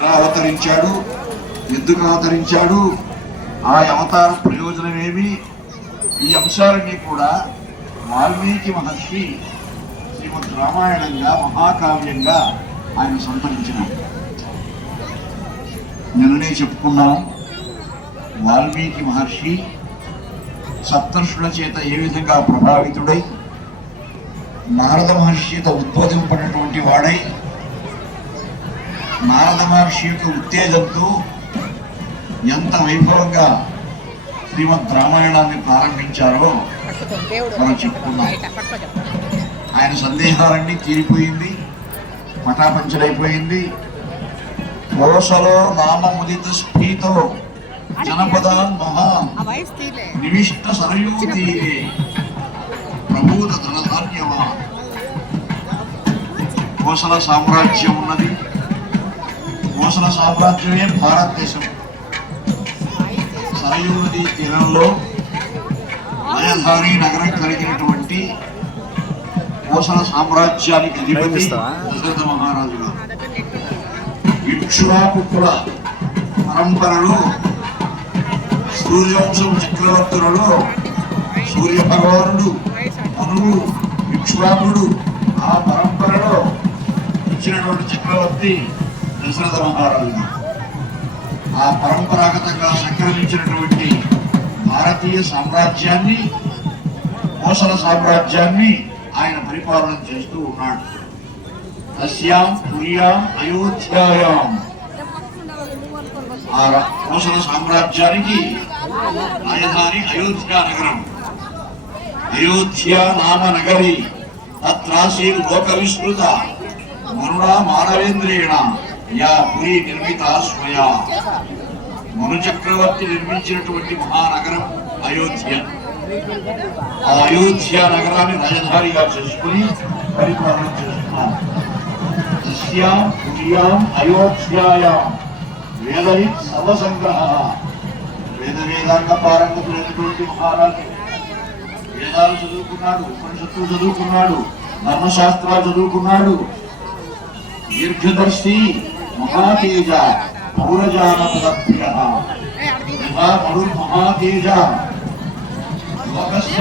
అవతరించాడు, ఎందుకు అవతరించాడు, ఆ అవతార ప్రయోజనమేమి, ఈ అంశాలన్నీ కూడా వాల్మీకి మహర్షి శ్రీమద్ రామాయణంగా మహాకావ్యంగా ఆయన సంతరించినాడు. నిన్ననే చెప్పుకున్నాం, వాల్మీకి మహర్షి సప్తర్షుల చేత ఏ విధంగా ప్రభావితుడై నారద మహర్షి చేత ఉద్బోధింపడినటువంటి వాడై నారద మహర్షి యొక్క ఉత్తేజంతో ఎంత వైభవంగా శ్రీమద్ రామాయణాన్ని ప్రారంభించారో మనం చెప్పుకున్నాం. ఆయన సందేహాలన్నీ తీరిపోయింది, పటాపంచలైపోయింది. కోసలో నామముదిత స్ఫీతో జనపదాన్ మహాన్ నివిష్ట సరయూ తీరే ప్రభూత ధనధాన్యవాన్. కోసల సామ్రాజ్యం ఉన్నది. కోసల సామ్రాజ్యమే భారతదేశం. సరయూ నది తీరంలో రాజధాని నగరం కలిగినటువంటి కోసల సామ్రాజ్యానికి అధిపతి దశరథ మహారాజు గారు. ఇక్ష్వాకుల పరంపరలో సూర్యవంశం చక్రవర్తులలో సూర్య భగవానుడు, మనువు, ఇక్ష్వాకుడు, ఆ పరంపరలో ఇచ్చినటువంటి చక్రవర్తి దశరథ మహారాజు. ఆ పరంపరాగతంగా సంక్రమించినటువంటి భారతీయ సామ్రాజ్యాన్ని, కోసల సామ్రాజ్యాన్ని ఆయన పరిపాలన చేస్తూ ఉన్నాడు. తస్యాం పుర్యాం అయోధ్యాయాం, ఆ కోసల సామ్రాజ్యానికి రాజధాని అయోధ్యా నగరం. అయోధ్య నామ నగరి తత్రాసీన్ లోక విస్తృత మనుడా మానవేంద్రేణ యా పురి నిర్మిత స్వయా. మను చక్రవర్తి నిర్మించినటువంటి మహానగరం అయోధ్య. ఆ అయోధ్య నగరాన్ని రాజధానిగా చేసుకుని పరిపాలన చేస్తున్నారు. తస్యాం పుర్యాం అయోధ్యాయాం వేదవిత్ సర్వసంగ్రహ. వేదాంగ పారంగతులైనటువంటి మహారాజు. వేదాలు చదువుకున్నాడు, ఉపనిషత్తులు చదువుకున్నాడు, ధర్మశాస్త్రాలు చదువుకున్నాడు. దీర్ఘదర్శి మహాతేజ పౌరజానపదప్రియ మహాతేజ లోకస్య